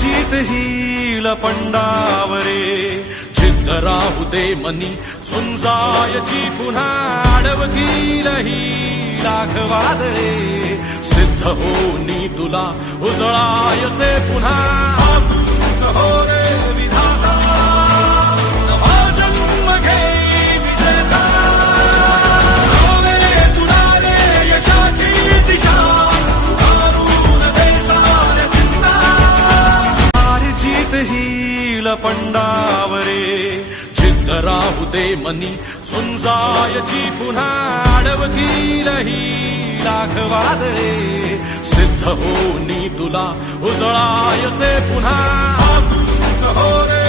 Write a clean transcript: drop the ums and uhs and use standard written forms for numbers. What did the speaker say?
जीत heal पंडावरे जिद्द राहू दे मनी झुंजायची पुन्हा अडवतील ही लाखवादळे सिद्ध होनी तुला उजळायचे पुन्हा हो रे विधाता नवा जन्म घेई विजेता हो रे तुला रे यशाची दिशा उभारून दे साऱ्या चिंता जीत हील पंडावरे जिद्द राहू दे मनी झुंजायची पुन्हा अडवतील ही लाखवादळे सिद्ध होनी तुला उजळायचे पुन्हा हो रे